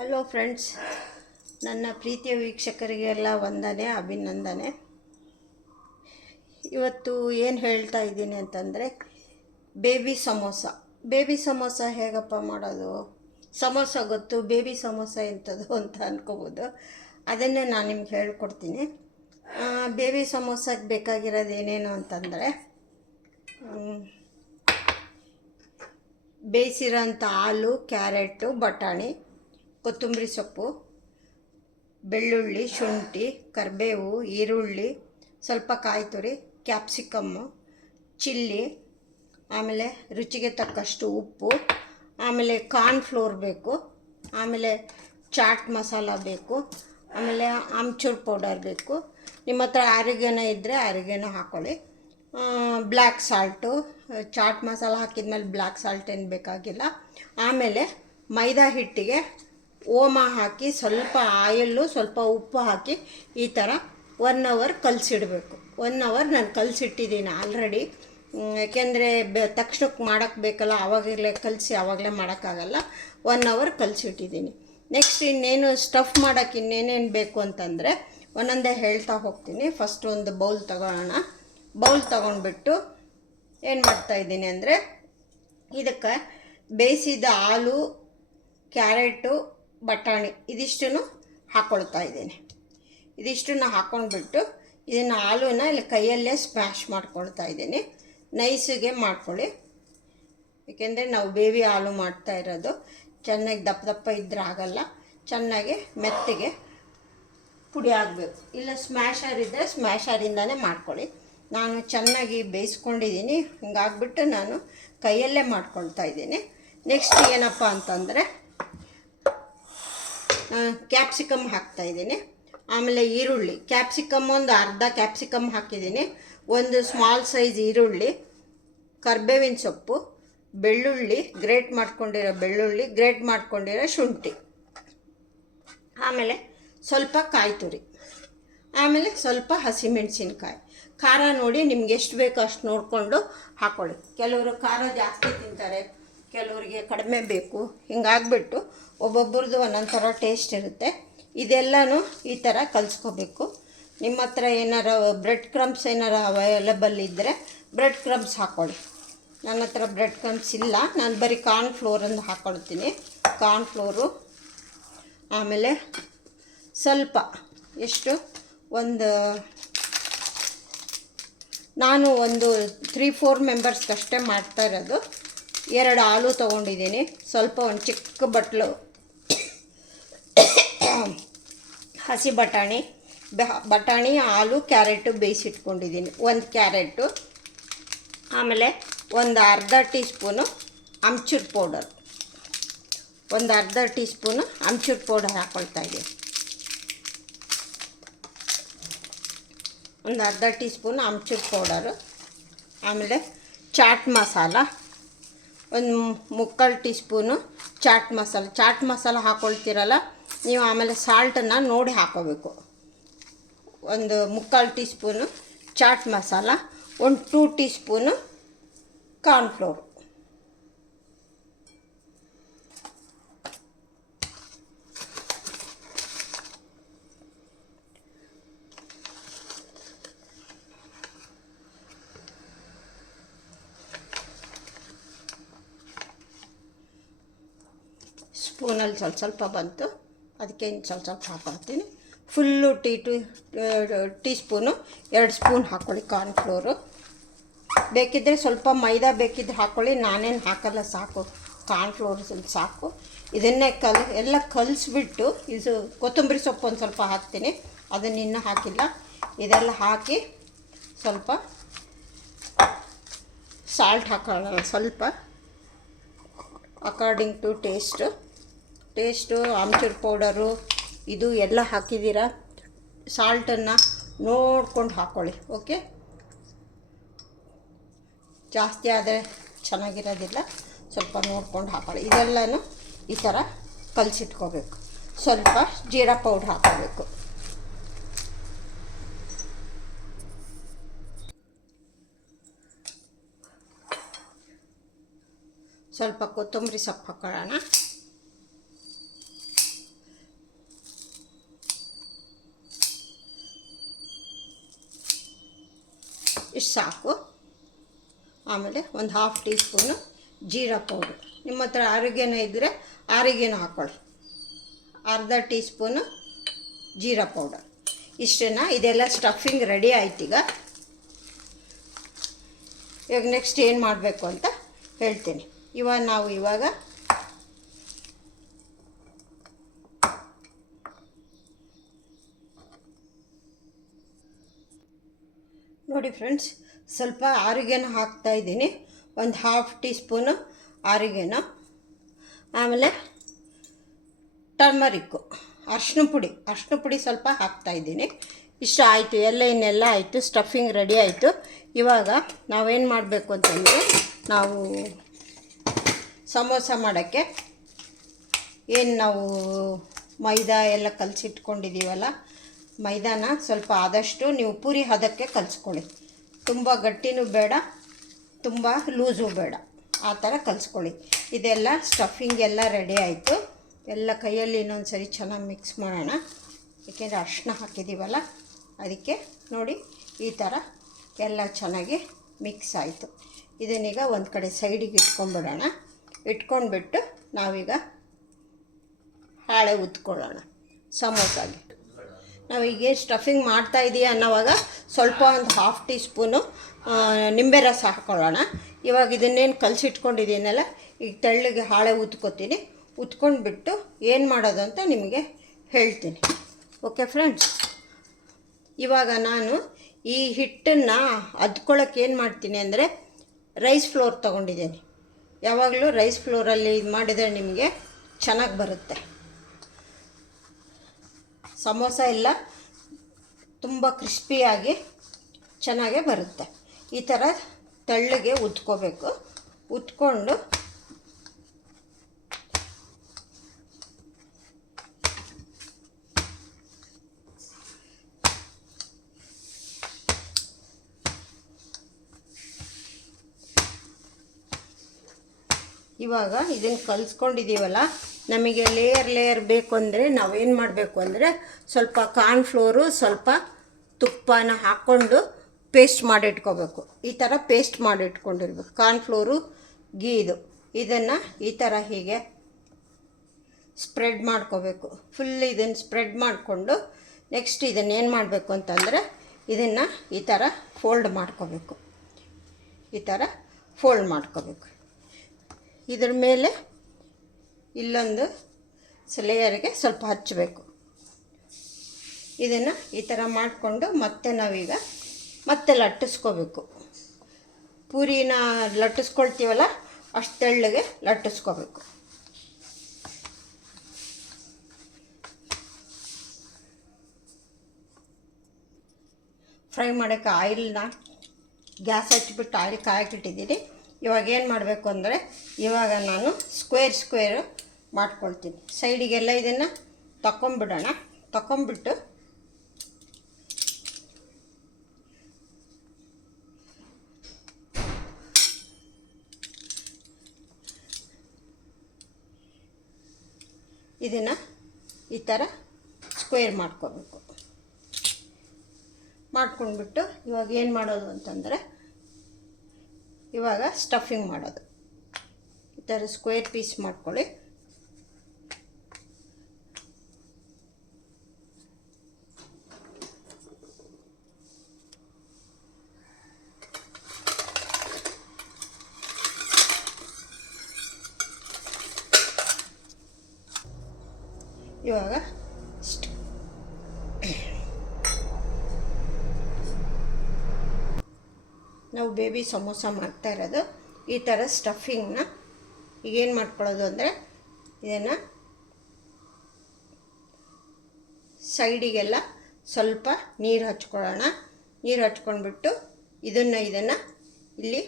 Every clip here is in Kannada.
ಹಲೋ ಫ್ರೆಂಡ್ಸ್, ನನ್ನ ಪ್ರೀತಿಯ ವೀಕ್ಷಕರಿಗೆಲ್ಲ ವಂದನೆ, ಅಭಿನಂದನೆ. ಇವತ್ತು ಏನು ಹೇಳ್ತಾ ಇದ್ದೀನಿ ಅಂತಂದರೆ ಬೇಬಿ ಸಮೋಸ ಹೇಗಪ್ಪ ಮಾಡೋದು. ಸಮೋಸ ಗೊತ್ತು, ಬೇಬಿ ಸಮೋಸ ಎಂಥದ್ದು ಅಂತ ಅಂದ್ಕೋಬೋದು. ಅದನ್ನೇ ನಾನು ನಿಮ್ಗೆ ಹೇಳ್ಕೊಡ್ತೀನಿ. ಬೇಬಿ ಸಮೋಸಕ್ಕೆ ಬೇಕಾಗಿರೋದು ಏನೇನು ಅಂತಂದರೆ ಬೇಯಿಸಿರೋಂಥ ಹಾಲು, ಕ್ಯಾರೆಟು, ಬಟಾಣಿ, ಕೊತ್ತಂಬರಿ ಸೊಪ್ಪು, ಬೆಳ್ಳುಳ್ಳಿ, ಶುಂಠಿ, ಕರಿಬೇವು, ಈರುಳ್ಳಿ, ಸ್ವಲ್ಪ ಕಾಯಿ ತುರಿ, ಕ್ಯಾಪ್ಸಿಕಮ್ಮು, ಚಿಲ್ಲಿ, ಆಮೇಲೆ ರುಚಿಗೆ ತಕ್ಕಷ್ಟು ಉಪ್ಪು, ಆಮೇಲೆ ಕಾರ್ನ್ಫ್ಲೋರ್ ಬೇಕು, ಆಮೇಲೆ ಚಾಟ್ ಮಸಾಲ ಬೇಕು, ಆಮೇಲೆ ಆಮ್ಚೂರ್ ಪೌಡರ್ ಬೇಕು. ನಿಮ್ಮ ಹತ್ರ ಆರಿಗೆನೋ ಇದ್ದರೆ ಆರಿಗೆನೋ ಹಾಕ್ಕೊಳ್ಳಿ. ಬ್ಲ್ಯಾಕ್ ಸಾಲ್ಟು, ಚಾಟ್ ಮಸಾಲ ಹಾಕಿದ್ಮೇಲೆ ಬ್ಲ್ಯಾಕ್ ಸಾಲ್ಟ್ ಏನು ಬೇಕಾಗಿಲ್ಲ. ಆಮೇಲೆ ಮೈದಾ ಹಿಟ್ಟಿಗೆ ಓಮ ಹಾಕಿ ಸ್ವಲ್ಪ ಆಯಿಲ್ಲು ಸ್ವಲ್ಪ ಉಪ್ಪು ಹಾಕಿ ಈ ಥರ 1 ಅವರ್ ಕಲಸಿಡಬೇಕು. 1 ಅವರ್ ನಾನು ಕಲಸಿಟ್ಟಿದ್ದೀನಿ ಆಲ್ರೆಡಿ. ಯಾಕೆಂದರೆ ತಕ್ಷಣಕ್ಕೆ ಮಾಡೋಕ್ಕೆ ಬೇಕಲ್ಲ, ಆವಾಗಲೇ ಕಲಸಿ ಆವಾಗಲೇ ಮಾಡೋಕ್ಕಾಗಲ್ಲ. 1 ಅವರ್ ಕಲಸಿಟ್ಟಿದ್ದೀನಿ. ನೆಕ್ಸ್ಟ್ ಇನ್ನೇನು ಸ್ಟಫ್ ಮಾಡೋಕ್ಕೆ ಇನ್ನೇನೇನು ಬೇಕು ಅಂತಂದರೆ ಒಂದೊಂದೇ ಹೇಳ್ತಾ ಹೋಗ್ತೀನಿ. ಫಸ್ಟ್ ಒಂದು ಬೌಲ್ ತಗೊಳ್ಳೋಣ. ಬೌಲ್ ತೊಗೊಂಡ್ಬಿಟ್ಟು ಏನು ಮಾಡ್ತಾಯಿದ್ದೀನಿ ಅಂದರೆ ಇದಕ್ಕೆ ಬೇಯಿಸಿದ ಹಾಲು, ಕ್ಯಾರೆಟು, ಬಟಾಣಿ ಇದಿಷ್ಟನ್ನು ಹಾಕ್ಕೊಳ್ತಾ ಇದ್ದೀನಿ. ಇದಿಷ್ಟನ್ನು ಹಾಕ್ಕೊಂಡ್ಬಿಟ್ಟು ಇದನ್ನು ಹಾಲುನ ಇಲ್ಲಿ ಕೈಯಲ್ಲೇ ಸ್ಮ್ಯಾಶ್ ಮಾಡ್ಕೊಳ್ತಾ ಇದ್ದೀನಿ. ನೈಸಿಗೆ ಮಾಡ್ಕೊಳ್ಳಿ, ಏಕೆಂದರೆ ನಾವು ಬೇಬಿ ಹಾಲು ಮಾಡ್ತಾ ಇರೋದು. ಚೆನ್ನಾಗಿ ದಪ್ಪ ದಪ್ಪ ಇದ್ದರೆ ಆಗಲ್ಲ, ಚೆನ್ನಾಗಿ ಮೆತ್ತಗೆ ಪುಡಿ ಆಗಬೇಕು. ಇಲ್ಲ ಸ್ಮ್ಯಾಶರ್ ಇದ್ದರೆ ಸ್ಮ್ಯಾಶರಿಂದನೇ ಮಾಡ್ಕೊಳ್ಳಿ. ನಾನು ಚೆನ್ನಾಗಿ ಬೇಯಿಸ್ಕೊಂಡಿದ್ದೀನಿ, ಹಿಂಗಾಗ್ಬಿಟ್ಟು ನಾನು ಕೈಯಲ್ಲೇ ಮಾಡ್ಕೊಳ್ತಾ ಇದ್ದೀನಿ. ನೆಕ್ಸ್ಟ್ ಏನಪ್ಪ ಅಂತಂದರೆ ಕ್ಯಾಪ್ಸಿಕಮ್ ಹಾಕ್ತಾಯಿದ್ದೀನಿ. ಆಮೇಲೆ ಈರುಳ್ಳಿ, ಕ್ಯಾಪ್ಸಿಕಮ್ ಒಂದು ಅರ್ಧ ಕ್ಯಾಪ್ಸಿಕಮ್ ಹಾಕಿದ್ದೀನಿ, ಒಂದು ಸ್ಮಾಲ್ ಸೈಜ್ ಈರುಳ್ಳಿ, ಕರಿಬೇವಿನ ಸೊಪ್ಪು, ಬೆಳ್ಳುಳ್ಳಿ, ಗ್ರೇಟ್ ಮಾಡ್ಕೊಂಡಿರೋ ಬೆಳ್ಳುಳ್ಳಿ, ಗ್ರೇಟ್ ಮಾಡ್ಕೊಂಡಿರೋ ಶುಂಠಿ, ಆಮೇಲೆ ಸ್ವಲ್ಪ ಕಾಯಿ ತುರಿ, ಆಮೇಲೆ ಸ್ವಲ್ಪ ಹಸಿಮೆಣಸಿನ್ಕಾಯಿ. ಖಾರ ನೋಡಿ ನಿಮ್ಗೆ ಎಷ್ಟು ಬೇಕೋ ಅಷ್ಟು ನೋಡಿಕೊಂಡು ಹಾಕ್ಕೊಳ್ಳಿ. ಕೆಲವರು ಖಾರ ಜಾಸ್ತಿ ತಿಂತಾರೆ, ಕೆಲವರಿಗೆ ಕಡಿಮೆ ಬೇಕು. ಹಿಂಗಾಗ್ಬಿಟ್ಟು ಒಬ್ಬೊಬ್ರದ್ದು ಒಂದೊಂದು ಥರ ಟೇಸ್ಟ್ ಇರುತ್ತೆ. ಇದೆಲ್ಲನೂ ಈ ಥರ ಕಲಿಸ್ಕೋಬೇಕು. ನಿಮ್ಮ ಹತ್ರ ಏನಾರ ಬ್ರೆಡ್ ಕ್ರಮ್ಸ್ ಏನಾರ ಅವೈಲೇಬಲ್ ಇದ್ದರೆ ಬ್ರೆಡ್ ಕ್ರಮ್ಸ್ ಹಾಕ್ಕೊಳ್ಳಿ. ನನ್ನ ಹತ್ರ ಬ್ರೆಡ್ ಕ್ರಮ್ಸ್ ಇಲ್ಲ, ನಾನು ಬರೀ ಕಾರ್ನ್ಫ್ಲೋರನ್ನು ಹಾಕ್ಕೊಳ್ತೀನಿ. ಕಾರ್ನ್ಫ್ಲೋರು, ಆಮೇಲೆ ಸ್ವಲ್ಪ ಎಷ್ಟು ನಾನು ಒಂದು 3-4 ಮೆಂಬರ್ಸ್ಗಷ್ಟೇ ಮಾಡ್ತಾ ಇರೋದು. 2 ಹಾಲು ತೊಗೊಂಡಿದ್ದೀನಿ, ಸ್ವಲ್ಪ ಒಂದು ಚಿಕ್ಕ ಬಟ್ಲು ಹಸಿ ಬಟಾಣಿ, ಹಾಲು, ಕ್ಯಾರೆಟು ಬೇಯಿಸಿಟ್ಕೊಂಡಿದ್ದೀನಿ. 1 ಕ್ಯಾರೆಟು, ಆಮೇಲೆ ಒಂದು ಅರ್ಧ ಟೀ ಸ್ಪೂನು ಆಮ್ಚೂರ್ ಪೌಡರ್, ಒಂದು ಅರ್ಧ ಟೀ ಸ್ಪೂನು ಆಮ್ಚೂರ್ ಪೌಡರ್ ಹಾಕ್ಕೊಳ್ತಾ ಇದ್ದೀನಿ. ಒಂದು ಅರ್ಧ ಟೀ ಸ್ಪೂನ್ ಆಮ್ಚೂರ್ ಪೌಡರು, ಆಮೇಲೆ ಚಾಟ್ ಮಸಾಲ ಒಂದು 3/4 ಟೀ ಸ್ಪೂನು ಚಾಟ್ ಮಸಾಲ ಹಾಕ್ಕೊಳ್ತೀರಲ್ಲ ನೀವು. ಆಮೇಲೆ ಸಾಲ್ಟನ್ನು ನೋಡಿ ಹಾಕ್ಕೋಬೇಕು. ಒಂದು 3/4 ಟೀ ಸ್ಪೂನು ಚಾಟ್ ಮಸಾಲ, ಒಂದು 2 ಟೀ ಸ್ಪೂನು ಕಾರ್ನ್ಫ್ಲೋರ್. ಸ್ಪೂನಲ್ಲಿ ಸ್ವಲ್ಪ ಬಂತು, ಅದಕ್ಕೆ ಇನ್ನು ಸ್ವಲ್ಪ ಹಾಕ್ಕೊಳ್ತೀನಿ. ಫುಲ್ಲು ಟೀ ಸ್ಪೂನು 2 ಸ್ಪೂನ್ ಹಾಕ್ಕೊಳ್ಳಿ ಕಾರ್ನ್ಫ್ಲೋರು. ಬೇಕಿದ್ದರೆ ಸ್ವಲ್ಪ ಮೈದಾ ಬೇಕಿದ್ರೆ ಹಾಕ್ಕೊಳ್ಳಿ, ನಾನೇನು ಹಾಕಲ್ಲ, ಸಾಕು ಕಾರ್ನ್ಫ್ಲೋರ್ ಸ್ವಲ್ಪ ಸಾಕು. ಇದನ್ನೇ ಎಲ್ಲ ಕಲಿಸ್ಬಿಟ್ಟು ಇದು ಕೊತ್ತಂಬರಿ ಸೊಪ್ಪು ಒಂದು ಸ್ವಲ್ಪ ಹಾಕ್ತೀನಿ, ಅದನ್ನು ಇನ್ನೂ ಹಾಕಿಲ್ಲ. ಇದೆಲ್ಲ ಹಾಕಿ ಸ್ವಲ್ಪ ಸಾಲ್ಟ್ ಹಾಕೋಣ, ಸ್ವಲ್ಪ according to taste amchur powder ಇದು ಎಲ್ಲ ಹಾಕಿದ್ದೀರ. ಸಾಲ್ಟನ್ನು ನೋಡ್ಕೊಂಡು ಹಾಕ್ಕೊಳ್ಳಿ, ಓಕೆ. ಜಾಸ್ತಿ ಆದರೆ ಚೆನ್ನಾಗಿರೋದಿಲ್ಲ, ಸ್ವಲ್ಪ ನೋಡ್ಕೊಂಡು ಹಾಕ್ಕೊಳ್ಳಿ. ಇದೆಲ್ಲನೂ ಈ ಥರ ಕಲಸಿಟ್ಕೋಬೇಕು. ಸ್ವಲ್ಪ ಜೀರಾ ಪೌಡ್ರ್ ಹಾಕ್ಕೋಬೇಕು. ಸ್ವಲ್ಪ ಕೊತ್ತಂಬರಿ ಸೊಪ್ಪು ಹಾಕ್ಕೊಳ್ಳೋಣ. ಇಷ್ಟು ಸಾಕು. ಆಮೇಲೆ ಒಂದು half tea spoon jeera powder. ನಿಮ್ಮ ಹತ್ರ ಆರಿಗೆನೋ ಇದ್ದರೆ ಆರಿಗೆನೋ ಹಾಕ್ಕೊಳ್ಳಿ. ಅರ್ಧ ಟೀ ಸ್ಪೂನು ಜೀರಾ ಪೌಡರ್. ಇಷ್ಟನ್ನು ಇದೆಲ್ಲ ಸ್ಟಫಿಂಗ್ ರೆಡಿ ಆಯ್ತು. ಇವಾಗ ನೆಕ್ಸ್ಟ್ ಏನು ಮಾಡಬೇಕು ಅಂತ ಹೇಳ್ತೀನಿ. ಇವಾಗ ನೋಡಿ ಫ್ರೆಂಡ್ಸ್, ಸ್ವಲ್ಪ ಆರಿಗೆನೋ ಹಾಕ್ತಾಯಿದ್ದೀನಿ. ಒಂದು ಹಾಫ್ ಟೀ ಸ್ಪೂನು ಆರಿಗೆನೋ, ಆಮೇಲೆ ಟರ್ಮರಿಕ್ಕು, ಅರಿಶಿನ ಪುಡಿ ಸ್ವಲ್ಪ ಹಾಕ್ತಾಯಿದ್ದೀನಿ. ಇಷ್ಟ ಆಯಿತು, ಇನ್ನೆಲ್ಲ ಆಯಿತು, ಸ್ಟಫಿಂಗ್ ರೆಡಿ ಆಯಿತು. ಇವಾಗ ನಾವೇನು ಮಾಡಬೇಕು ಅಂತಂದರೆ, ನಾವು ಸಮೋಸ ಮಾಡೋಕ್ಕೆ ನಾವು ಮೈದಾ ಎಲ್ಲ ಕಲಸಿಟ್ಕೊಂಡಿದ್ದೀವಲ್ಲ, ಮೈದಾನ ಸ್ವಲ್ಪ ಆದಷ್ಟು ನೀವು ಪೂರಿ ಹದಕ್ಕೆ ಕಲಿಸ್ಕೊಳ್ಳಿ. ತುಂಬ ಗಟ್ಟಿನೂ ಬೇಡ, ತುಂಬ ಲೂಸು ಬೇಡ, ಆ ಥರ ಕಲಿಸ್ಕೊಳ್ಳಿ. ಇದೆಲ್ಲ ಸ್ಟಫಿಂಗ್ ಎಲ್ಲ ರೆಡಿ ಆಯಿತು. ಎಲ್ಲ ಕೈಯಲ್ಲಿ ಇನ್ನೊಂದು ಸರಿ ಚೆನ್ನಾಗಿ ಮಿಕ್ಸ್ ಮಾಡೋಣ. ಏಕೆಂದರೆ ಅರಿಶಿನ ಹಾಕಿದ್ದೀವಲ್ಲ, ಅದಕ್ಕೆ ನೋಡಿ ಈ ಥರ ಎಲ್ಲ ಚೆನ್ನಾಗಿ ಮಿಕ್ಸ್ ಆಯಿತು. ಇದನ್ನೀಗ ಒಂದು ಕಡೆ ಸೈಡಿಗೆ ಇಟ್ಕೊಂಡ್ಬಿಡೋಣ. ಇಟ್ಕೊಂಡ್ಬಿಟ್ಟು ನಾವೀಗ ಹಾಳೆ ಉತ್ಕೊಳ್ಳೋಣ ಸಮೋಸಾಗೆ. ನಾವೀಗೇನು ಸ್ಟಫಿಂಗ್ ಮಾಡ್ತಾಯಿದ್ದೀವಿ ಅನ್ನೋವಾಗ ಸ್ವಲ್ಪ ಒಂದು ಹಾಫ್ ಟೀ ಸ್ಪೂನು ನಿಂಬೆ ರಸ ಹಾಕ್ಕೊಳ್ಳೋಣ. ಇವಾಗ ಇದನ್ನೇನು ಕಲಸಿಟ್ಕೊಂಡಿದ್ದೀನಲ್ಲ, ಈಗ ತೆಳ್ಳಗೆ ಹಾಳೆ ಉತ್ಕೋತೀನಿ. ಉತ್ಕೊಂಡ್ಬಿಟ್ಟು ಏನು ಮಾಡೋದು ಅಂತ ನಿಮಗೆ ಹೇಳ್ತೀನಿ. ಓಕೆ ಫ್ರೆಂಡ್ಸ್, ಇವಾಗ ನಾನು ಈ ಹಿಟ್ಟನ್ನು ಅದ್ಕೊಳ್ಳೋಕೆ ಏನು ಮಾಡ್ತೀನಿ ಅಂದರೆ, ರೈಸ್ ಫ್ಲೋರ್ ತೊಗೊಂಡಿದ್ದೀನಿ. ಯಾವಾಗಲೂ ರೈಸ್ ಫ್ಲೋರಲ್ಲಿ ಇದು ಮಾಡಿದರೆ ನಿಮಗೆ ಚೆನ್ನಾಗಿ ಬರುತ್ತೆ. ಸಮೋಸ ಎಲ್ಲ ತುಂಬ ಕ್ರಿಸ್ಪಿಯಾಗಿ ಚೆನ್ನಾಗೇ ಬರುತ್ತೆ. ಈ ಥರ ತೆಳ್ಳಗೆ ಉತ್ಕೋಬೇಕು. ಉತ್ಕೊಂಡು ಇವಾಗ ಇದನ್ನು ಕಲಿಸ್ಕೊಂಡಿದ್ದೀವಲ್ಲ, ನಮಗೆ ಲೇಯರ್ ಬೇಕು ಅಂದರೆ ನಾವೇನು ಮಾಡಬೇಕು ಅಂದರೆ, ಸ್ವಲ್ಪ ಕಾರ್ನ್ಫ್ಲೋರು ಸ್ವಲ್ಪ ತುಪ್ಪನ ಹಾಕ್ಕೊಂಡು ಪೇಸ್ಟ್ ಮಾಡಿಟ್ಕೋಬೇಕು. ಈ ಥರ ಪೇಸ್ಟ್ ಮಾಡಿಟ್ಕೊಂಡಿರ್ಬೇಕು. ಕಾರ್ನ್ಫ್ಲೋರು ಇದನ್ನು ಈ ಥರ ಹೀಗೆ ಸ್ಪ್ರೆಡ್ ಮಾಡ್ಕೋಬೇಕು. ಫುಲ್ ಇದನ್ನು ಸ್ಪ್ರೆಡ್ ಮಾಡಿಕೊಂಡು ನೆಕ್ಸ್ಟ್ ಇದನ್ನು ಏನು ಮಾಡಬೇಕು ಅಂತಂದರೆ, ಇದನ್ನು ಈ ಥರ ಫೋಲ್ಡ್ ಮಾಡ್ಕೋಬೇಕು. ಈ ಥರ ಫೋಲ್ಡ್ ಮಾಡ್ಕೋಬೇಕು. ಇದ್ರ ಮೇಲೆ ಇಲ್ಲೊಂದು ಲೇಯರ್ಗೆ ಸ್ವಲ್ಪ ಹಚ್ಚಬೇಕು. ಇದನ್ನು ಈ ಥರ ಮಾಡಿಕೊಂಡು ನಾವೀಗ ಮತ್ತೆ ಲಟ್ಟಿಸ್ಕೋಬೇಕು. ಪೂರಿನ ಲಟ್ಟಿಸ್ಕೊಳ್ತೀವಲ್ಲ, ಅಷ್ಟು ತೆಳ್ಳಗೆ ಲಟ್ಟಿಸ್ಕೋಬೇಕು. ಫ್ರೈ ಮಾಡೋಕ್ಕೆ ಆಯಿಲ್ನ ಗ್ಯಾಸ್ ಹಚ್ಚಿಬಿಟ್ಟು ಆಯಿಲ್ ಕಾಯಕ್ಕಿಟ್ಟಿದ್ದೀನಿ. ಇವಾಗ ಏನು ಮಾಡಬೇಕು ಅಂದರೆ, ಇವಾಗ ನಾನು ಸ್ಕ್ವೇರ್ ಮಾಡ್ಕೊಳ್ತೀನಿ. ಸೈಡಿಗೆಲ್ಲ ಇದನ್ನು ತಗೊಂಬಿಡೋಣ. ತಗೊಂಬಿಟ್ಟು ಇದನ್ನು ಈ ಥರ ಸ್ಕ್ವೇರ್ ಮಾಡ್ಕೋಬೇಕು. ಮಾಡ್ಕೊಂಡ್ಬಿಟ್ಟು ಇವಾಗ ಏನು ಮಾಡೋದು ಅಂತಂದರೆ, ಇವಾಗ ಸ್ಟಫಿಂಗ್ ಮಾಡೋದು. ಈ ಥರ ಸ್ಕ್ವೇರ್ ಪೀಸ್ ಮಾಡ್ಕೊಳ್ಳಿ. ಇವಾಗ ನಾವು ಬೇಬಿ ಸಮೋಸ ಮಾಡ್ತಾ ಇರೋದು ಈ ಥರ ಸ್ಟಫಿಂಗ್ನ ಈಗೇನು ಮಾಡ್ಕೊಳ್ಳೋದು ಅಂದರೆ, ಇದನ್ನು ಸೈಡಿಗೆಲ್ಲ ಸ್ವಲ್ಪ ನೀರು ಹಚ್ಕೊಳ್ಳೋಣ. ನೀರು ಹಚ್ಕೊಂಡ್ಬಿಟ್ಟು ಇದನ್ನು ಇಲ್ಲಿ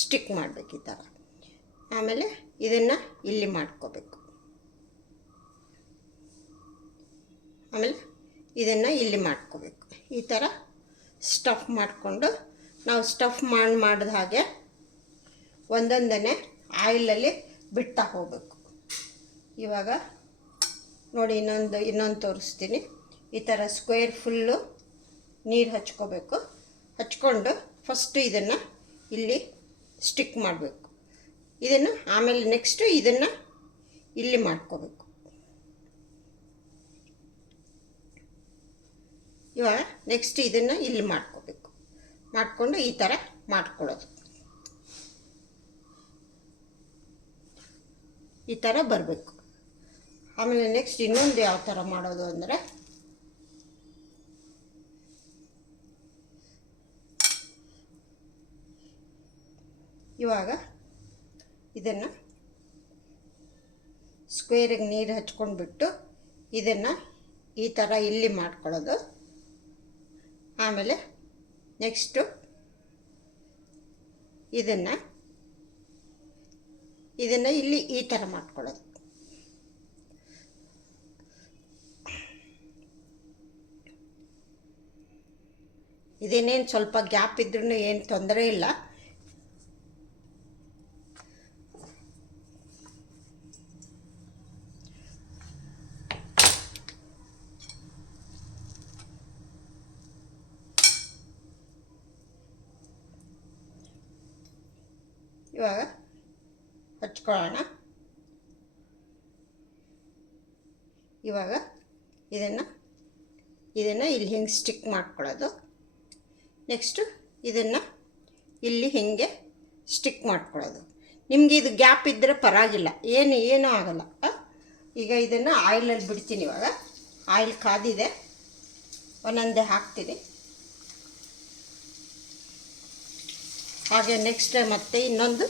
ಸ್ಟಿಕ್ ಮಾಡಬೇಕು ಈ ಥರ. ಆಮೇಲೆ ಇದನ್ನು ಇಲ್ಲಿ ಮಾಡ್ಕೋಬೇಕು. ಆಮೇಲೆ ಇದನ್ನು ಇಲ್ಲಿ ಮಾಡ್ಕೋಬೇಕು. ಈ ಥರ ಸ್ಟಫ್ ಮಾಡಿಕೊಂಡು ನಾವು ಸ್ಟಫ್ ಮಾಡಿದ ಹಾಗೆ ಒಂದೊಂದನ್ನೇ ಆಯಿಲಲ್ಲಿ ಬಿಡ್ತಾ ಹೋಗಬೇಕು. ಇವಾಗ ನೋಡಿ ಇನ್ನೊಂದು ತೋರಿಸ್ತೀನಿ. ಈ ಥರ ಸ್ಕ್ವೇರ್ ಫುಲ್ಲು ನೀರು ಹಚ್ಕೋಬೇಕು. ಹಚ್ಕೊಂಡು ಫಸ್ಟು ಇದನ್ನು ಇಲ್ಲಿ ಸ್ಟಿಕ್ ಮಾಡಬೇಕು. ಇದನ್ನು ಆಮೇಲೆ ನೆಕ್ಸ್ಟು ಇದನ್ನು ಇಲ್ಲಿ ಮಾಡ್ಕೋಬೇಕು. ಇವಾಗ ನೆಕ್ಸ್ಟ್ ಇದನ್ನು ಇಲ್ಲಿ ಮಾಡ್ಕೋಬೇಕು. ಮಾಡಿಕೊಂಡು ಈ ಥರ ಮಾಡ್ಕೊಳ್ಳೋದು. ಈ ಥರ ಬರಬೇಕು. ಆಮೇಲೆ ನೆಕ್ಸ್ಟ್ ಇನ್ನೊಂದು ಯಾವ ಥರ ಮಾಡೋದು ಅಂದರೆ, ಇವಾಗ ಇದನ್ನು ಸ್ಕ್ವೇರಿಗೆ ನೀರು ಹಚ್ಕೊಂಡ್ಬಿಟ್ಟು ಇದನ್ನು ಈ ಥರ ಇಲ್ಲಿ ಮಾಡ್ಕೊಳ್ಳೋದು. ಆಮೇಲೆ ನೆಕ್ಸ್ಟು ಇದನ್ನು ಇಲ್ಲಿ ಈ ಥರ ಮಾಡ್ಕೊಳ್ಳೋದು. ಇದೇನೇನು ಸ್ವಲ್ಪ ಗ್ಯಾಪ್ ಇದ್ರೂ ಏನು ತೊಂದರೆ ಇಲ್ಲ. ಇವಾಗ ಹಚ್ಕೊಳ್ಳೋಣ. ಇವಾಗ ಇದನ್ನು ಇಲ್ಲಿ ಹಿಂಗೆ ಸ್ಟಿಕ್ ಮಾಡ್ಕೊಳ್ಳೋದು. ನೆಕ್ಸ್ಟು ಇದನ್ನು ಇಲ್ಲಿ ಹಿಂಗೆ ಸ್ಟಿಕ್ ಮಾಡ್ಕೊಳ್ಳೋದು. ನಿಮಗೆ ಇದು ಗ್ಯಾಪ್ ಇದ್ದರೆ ಪರವಾಗಿಲ್ಲ, ಏನೂ ಆಗಲ್ಲ. ಈಗ ಇದನ್ನು ಆಯಿಲಲ್ಲಿ ಬಿಡ್ತೀನಿ. ಇವಾಗ ಆಯಿಲ್ ಕಾದಿದೆ, ಒಂದೊಂದೇ ಹಾಕ್ತೀನಿ. ಹಾಗೆ ನೆಕ್ಸ್ಟ್ ಮತ್ತೆ ಇನ್ನೊಂದು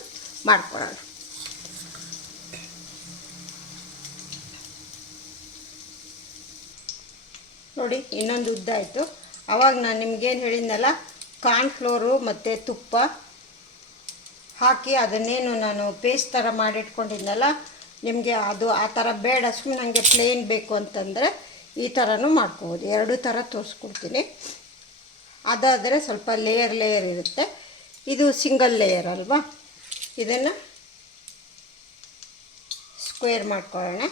ಮಾಡ್ಕೊಳ್ಳೋಣ. ನೋಡಿ, ಇನ್ನೊಂದು ಉದ್ದ ಆಯಿತು. ಆವಾಗ ನಾನು ನಿಮಗೇನು ಹೇಳಿದ್ನಲ್ಲ, ಕಾರ್ನ್ಫ್ಲೋರು ಮತ್ತು ತುಪ್ಪ ಹಾಕಿ ಅದನ್ನೇನು ನಾನು ಪೇಸ್ಟ್ ಥರ ಮಾಡಿಟ್ಕೊಂಡಿದ್ನಲ್ಲ, ನಿಮಗೆ ಅದು ಆ ಥರ ಬೇಡ, ಸುಮ್ಮನೆ ನನಗೆ ಪ್ಲೇನ್ ಬೇಕು ಅಂತಂದರೆ ಈ ಥರನೂ ಮಾಡ್ಕೋಬೋದು. ಎರಡೂ ಥರ ತೋರಿಸ್ಕೊಡ್ತೀನಿ. ಅದಾದರೆ ಸ್ವಲ್ಪ ಲೇಯರ್ ಇರುತ್ತೆ. ಇದು ಸಿಂಗಲ್ ಲೇಯರ್ ಅಲ್ವಾ. ಇದನ್ನು ಸ್ಕ್ವೇರ್ ಮಾಡ್ಕೊಳ್ಳೋಣ.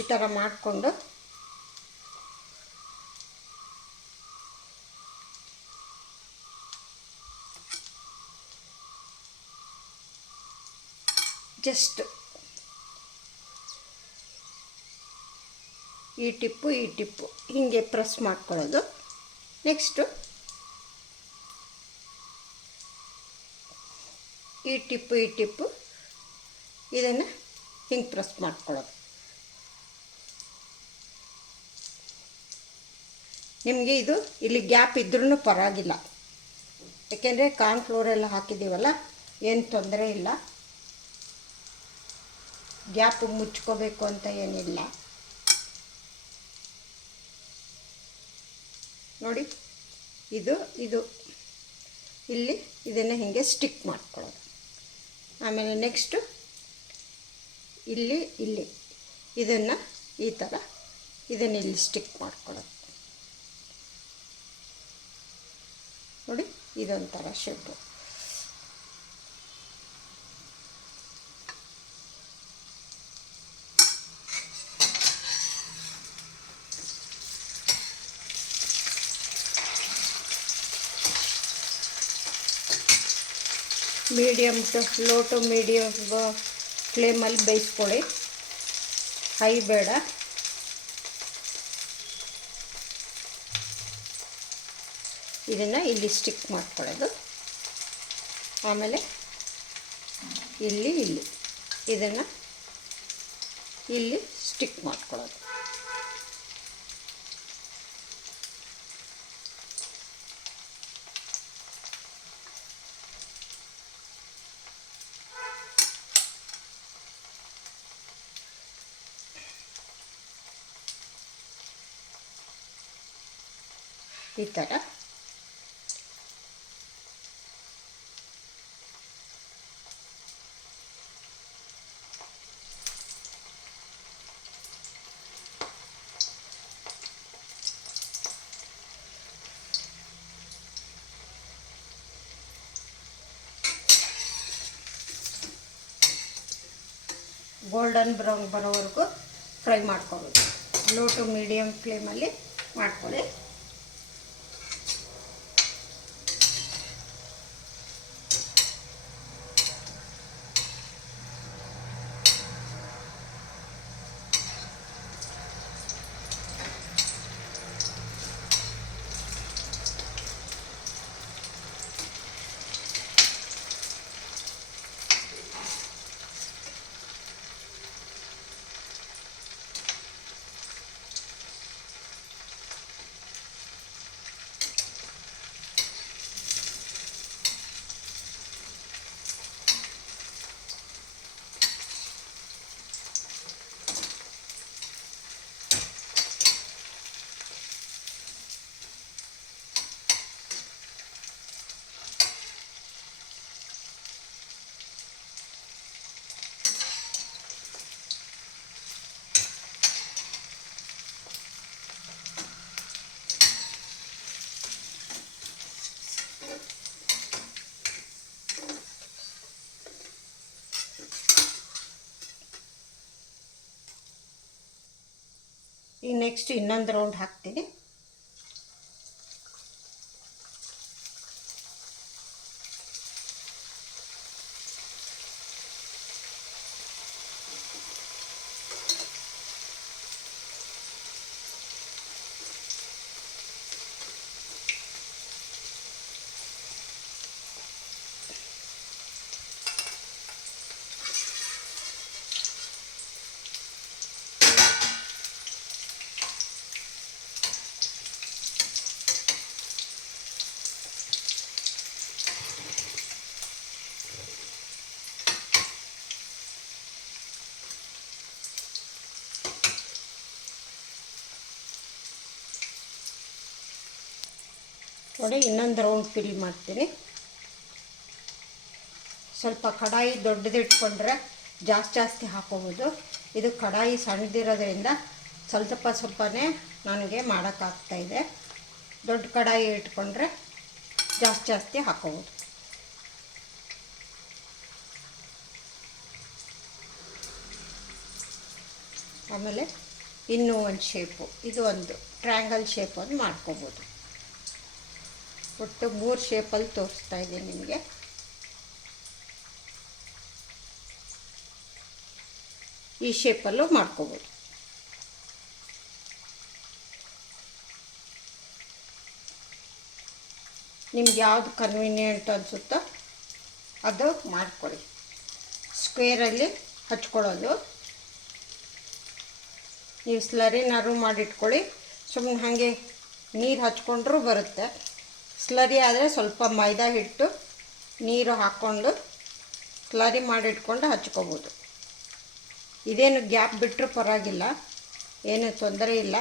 ಈ ಥರ ಮಾಡಿಕೊಂಡು ಜಸ್ಟ್ ಈ ಟಿಪ್ಪು ಹೀಗೆ ಪ್ರೆಸ್ ಮಾಡ್ಕೊಳ್ಳೋದು. ನೆಕ್ಸ್ಟು ಈ ಟಿಪ್ಪು ಇದನ್ನು ಹಿಂಗೆ ಪ್ರೆಸ್ ಮಾಡ್ಕೊಳ್ಳೋದು. ನಿಮಗೆ ಇದು ಇಲ್ಲಿ ಗ್ಯಾಪ್ ಇದ್ರೂ ಪರವಾಗಿಲ್ಲ, ಯಾಕೆಂದರೆ ಕಾರ್ನ್ಫ್ಲೋರೆಲ್ಲ ಹಾಕಿದ್ದೀವಲ್ಲ, ಏನು ತೊಂದರೆ ಇಲ್ಲ. ಗ್ಯಾಪ್ ಮುಚ್ಕೋಬೇಕು ಅಂತ ಏನಿಲ್ಲ. ನೋಡಿ, ಇದು ಇಲ್ಲಿ ಇದನ್ನು ಹೀಗೆ ಸ್ಟಿಕ್ ಮಾಡ್ಕೊಳ್ಳೋದು. ಆಮೇಲೆ ನೆಕ್ಸ್ಟು ಇಲ್ಲಿ ಇದನ್ನು ಈ ಥರ ಇದನ್ನು ಇಲ್ಲಿ ಸ್ಟಿಕ್ ಮಾಡ್ಕೊಳ್ಳೋದು. ನೋಡಿ, ಇದೊಂಥರ shape. Medium to low to medium ಫ್ಲೇಮಲ್ಲಿ ಬೇಯಿಸ್ಕೊಳ್ಳಿ, ಹೈ ಬೇಡ. ಇದನ್ನು ಇಲ್ಲಿ ಸ್ಟಿಕ್ ಮಾಡ್ಕೊಳ್ಳೋದು. ಆಮೇಲೆ ಇಲ್ಲಿ ಇದನ್ನು ಇಲ್ಲಿ ಸ್ಟಿಕ್ ಮಾಡ್ಕೊಳ್ಳೋದು. ಈ ಥರ ಗೋಲ್ಡನ್ ಬ್ರೌನ್ ಬರೋವರೆಗೂ ಫ್ರೈ ಮಾಡ್ಕೋಬೇಕು. ಲೋ ಟು ಮೀಡಿಯಮ್ ಫ್ಲೇಮಲ್ಲಿ ಮಾಡ್ಕೊಳ್ಳಿ. ಈಗ ನೆಕ್ಸ್ಟ್ ಇನ್ನೊಂದು ರೌಂಡ್ ಹಾಕ್ತೀನಿ. ನೋಡಿ ಇನ್ನೊಂದು ರೌಂಡ್ ಫಿಲ್ ಮಾಡ್ತೀನಿ. ಸ್ವಲ್ಪ ಕಡಾಯಿ ದೊಡ್ಡದಿಟ್ಕೊಂಡ್ರೆ ಜಾಸ್ತಿ ಹಾಕೋಬೋದು. ಇದು ಕಡಾಯಿ ಸಣ್ಣದಿರೋದ್ರಿಂದ ಸ್ವಲ್ಪನೇ ನನಗೆ ಮಾಡೋಕ್ಕಾಗ್ತಾಯಿದೆ. ದೊಡ್ಡ ಕಡಾಯಿ ಇಟ್ಕೊಂಡ್ರೆ ಜಾಸ್ತಿ ಹಾಕೋಬೋದು. ಆಮೇಲೆ ಇನ್ನೂ ಒಂದು ಶೇಪು, ಇದು ಒಂದು ಟ್ರ್ಯಾಂಗಲ್ ಶೇಪ್ ಒಂದು ಮಾಡ್ಕೋಬೋದು. ಒಟ್ಟು 3 ಶೇಪಲ್ಲಿ ತೋರಿಸ್ತಾ ಇದ್ದೀನಿ ನಿಮಗೆ. ಈ ಶೇಪಲ್ಲೂ ಮಾಡ್ಕೋಬೋದು. ನಿಮ್ಗೆ ಯಾವುದು ಕನ್ವೀನಿಯೆಂಟ್ ಅನಿಸುತ್ತೋ ಅದು ಮಾಡ್ಕೊಳ್ಳಿ. ಸ್ಕ್ವೇರಲ್ಲಿ ಹಚ್ಕೊಳ್ಳೋದು. ನೀವು ಸ್ಲರಿನಾರು ಮಾಡಿಟ್ಕೊಳ್ಳಿ. ಸುಮ್ಮನೆ ಹಾಗೆ ನೀರು ಹಚ್ಕೊಂಡ್ರೂ ಬರುತ್ತೆ. ಸ್ಲರಿ ಆದರೆ ಸ್ವಲ್ಪ ಮೈದಾ ಹಿಟ್ಟು ನೀರು ಹಾಕ್ಕೊಂಡು ಸ್ಲರಿ ಮಾಡಿಟ್ಕೊಂಡು ಹಚ್ಕೋಬೋದು. ಇದೇನು ಗ್ಯಾಪ್ ಬಿಟ್ಟರೂ ಪರವಾಗಿಲ್ಲ, ಏನು ತೊಂದರೆ ಇಲ್ಲ.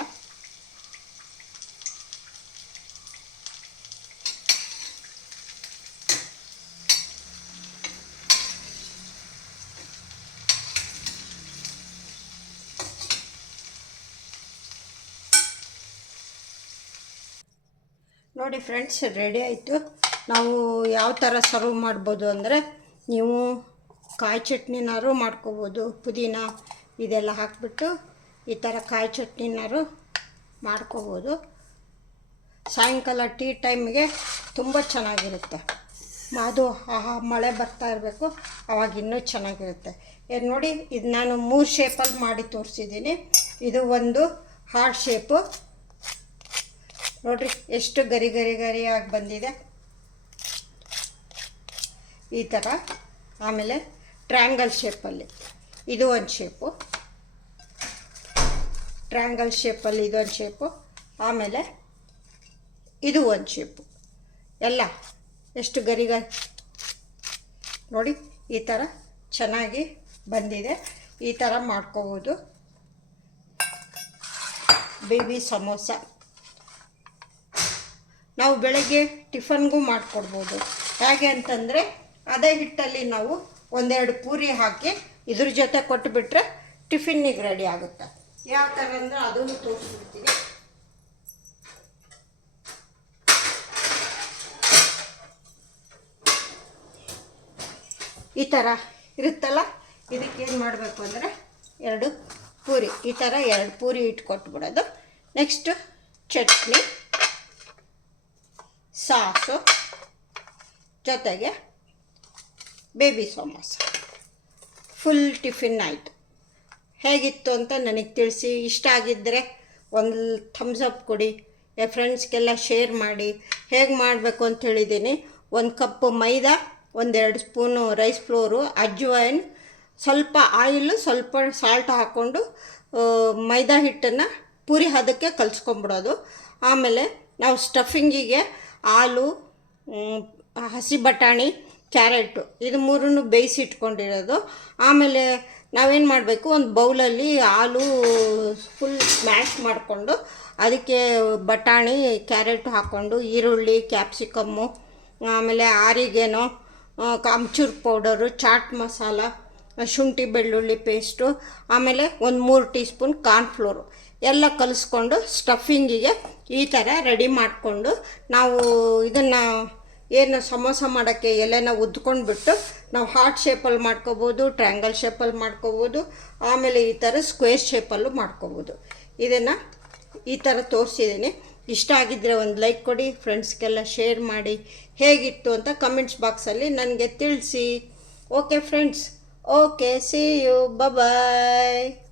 ನೋಡಿ ಫ್ರೆಂಡ್ಸ್, ರೆಡಿ ಆಯಿತು. ನಾವು ಯಾವ ಥರ ಸರ್ವ್ ಮಾಡ್ಬೋದು ಅಂದರೆ, ನೀವು ಕಾಯಿ ಚಟ್ನಿನಾರು ಮಾಡ್ಕೋಬೋದು. ಪುದೀನ ಇದೆಲ್ಲ ಹಾಕಿಬಿಟ್ಟು ಈ ಥರ ಕಾಯಿ ಚಟ್ನಿನಾರು ಮಾಡ್ಕೋಬೋದು. ಸಾಯಂಕಾಲ ಟೀ ಟೈಮ್ಗೆ ತುಂಬ ಚೆನ್ನಾಗಿರುತ್ತೆ. ಅದು ಮಳೆ ಬರ್ತಾ ಇರಬೇಕು, ಆವಾಗ ಇನ್ನೂ ಚೆನ್ನಾಗಿರುತ್ತೆ. ನೋಡಿ, ಇದು ನಾನು 3 ಶೇಪಲ್ಲಿ ಮಾಡಿ ತೋರಿಸಿದ್ದೀನಿ. ಇದು ಒಂದು ಹಾರ್ಟ್ ಶೇಪು. ನೋಡಿರಿ ಎಷ್ಟು ಗರಿಯಾಗಿ ಬಂದಿದೆ ಈ ಥರ. ಆಮೇಲೆ ಟ್ರ್ಯಾಂಗಲ್ ಶೇಪಲ್ಲಿ ಇದು ಒಂದು ಶೇಪು, ಟ್ರ್ಯಾಂಗಲ್ ಶೇಪಲ್ಲಿ ಇದೊಂದು ಶೇಪು, ಆಮೇಲೆ ಇದು ಒಂದು ಶೇಪು. ಎಲ್ಲ ಎಷ್ಟು ನೋಡಿ ಈ ಥರ ಚೆನ್ನಾಗಿ ಬಂದಿದೆ. ಈ ಥರ ಮಾಡ್ಕೋಬೋದು. ಬೇಬಿ ಸಮೋಸ ನಾವು ಬೆಳಗ್ಗೆ ಟಿಫನ್ಗೂ ಮಾಡಿಕೊಡ್ಬೋದು. ಹೇಗೆ ಅಂತಂದರೆ, ಅದೇ ಹಿಟ್ಟಲ್ಲಿ ನಾವು 1-2 ಪೂರಿ ಹಾಕಿ ಇದ್ರ ಜೊತೆ ಕೊಟ್ಟುಬಿಟ್ರೆ ಟಿಫಿನ್ನಿಗೆ ರೆಡಿ ಆಗುತ್ತೆ. ಯಾವ ಥರ ಅಂದರೆ ಅದನ್ನು ತೋರಿಸ್ಬಿಡ್ತೀನಿ. ಈ ಥರ ಇರುತ್ತಲ್ಲ, ಇದಕ್ಕೇನು ಮಾಡಬೇಕು ಅಂದರೆ 2 ಪೂರಿ, ಈ ಥರ 2 ಪೂರಿ ಇಟ್ಕೊಟ್ಬಿಡೋದು. ನೆಕ್ಸ್ಟು ಚಟ್ನಿ, ಸಾಸು, ಜೊತೆಗೆ ಬೇಬಿ ಸಮೋಸ. ಫುಲ್ ಟಿಫಿನ್ ಆಯಿತು. ಹೇಗಿತ್ತು ಅಂತ ನನಗೆ ತಿಳಿಸಿ. ಇಷ್ಟ ಆಗಿದ್ದರೆ ಒಂದು ಥಮ್ಸ್ ಅಪ್ ಕೊಡಿ. ಫ್ರೆಂಡ್ಸ್ಗೆಲ್ಲ ಶೇರ್ ಮಾಡಿ. ಹೇಗೆ ಮಾಡಬೇಕು ಅಂತ ಹೇಳಿದ್ದೀನಿ. 1 ಕಪ್ ಮೈದಾ, 1-2 ಸ್ಪೂನು ರೈಸ್ ಫ್ಲೋರು, ಅಜ್ವೈನ್, ಸ್ವಲ್ಪ ಆಯಿಲು, ಸ್ವಲ್ಪ ಸಾಲ್ಟ್ ಹಾಕ್ಕೊಂಡು ಮೈದಾ ಹಿಟ್ಟನ್ನು ಪೂರಿ ಹದಕ್ಕೆ ಕಲಿಸ್ಕೊಂಬಿಡೋದು. ಆಮೇಲೆ ನಾವು ಸ್ಟಫಿಂಗಿಗೆ ಆಲೂ, ಹಸಿ ಬಟಾಣಿ, ಕ್ಯಾರೆಟು ಇದು 3 ಬೇಯಿಸಿಟ್ಕೊಂಡಿರೋದು. ಆಮೇಲೆ ನಾವೇನು ಮಾಡಬೇಕು, ಒಂದು ಬೌಲಲ್ಲಿ ಆಲೂ ಫುಲ್ ಸ್ಮ್ಯಾಶ್ ಮಾಡಿಕೊಂಡು ಅದಕ್ಕೆ ಬಟಾಣಿ, ಕ್ಯಾರೆಟು ಹಾಕ್ಕೊಂಡು, ಈರುಳ್ಳಿ, ಕ್ಯಾಪ್ಸಿಕಮ್ಮು, ಆಮೇಲೆ ಆರಿಗೇನೋ, ಆಮ್ಚೂರ್ ಪೌಡರು, ಚಾಟ್ ಮಸಾಲ, ಶುಂಠಿ ಬೆಳ್ಳುಳ್ಳಿ ಪೇಸ್ಟು, ಆಮೇಲೆ ಒಂದು 3 ಟೀ ಸ್ಪೂನ್ ಕಾರ್ನ್ಫ್ಲೋರು ಎಲ್ಲ ಕಲಿಸ್ಕೊಂಡು ಸ್ಟಫಿಂಗಿಗೆ ಈ ಥರ ರೆಡಿ ಮಾಡಿಕೊಂಡು ನಾವು ಇದನ್ನು ಏನು ಸಮೋಸ ಮಾಡೋಕ್ಕೆ ಎಲೆನ ಉದ್ಕೊಂಡ್ಬಿಟ್ಟು ನಾವು ಹಾರ್ಟ್ ಶೇಪಲ್ಲಿ ಮಾಡ್ಕೋಬೋದು, ಟ್ರ್ಯಾಂಗಲ್ ಶೇಪಲ್ಲಿ ಮಾಡ್ಕೋಬೋದು, ಆಮೇಲೆ ಈ ಥರ ಸ್ಕ್ವೇರ್ ಶೇಪಲ್ಲೂ ಮಾಡ್ಕೋಬೋದು. ಇದನ್ನು ಈ ಥರ ತೋರಿಸಿದ್ದೀನಿ. ಇಷ್ಟ ಆಗಿದ್ದರೆ ಒಂದು ಲೈಕ್ ಕೊಡಿ, ಫ್ರೆಂಡ್ಸ್ಗೆಲ್ಲ ಶೇರ್ ಮಾಡಿ, ಹೇಗಿತ್ತು ಅಂತ ಕಮೆಂಟ್ಸ್ ಬಾಕ್ಸಲ್ಲಿ ನನಗೆ ತಿಳಿಸಿ. Okay friends, okay, see you, bye.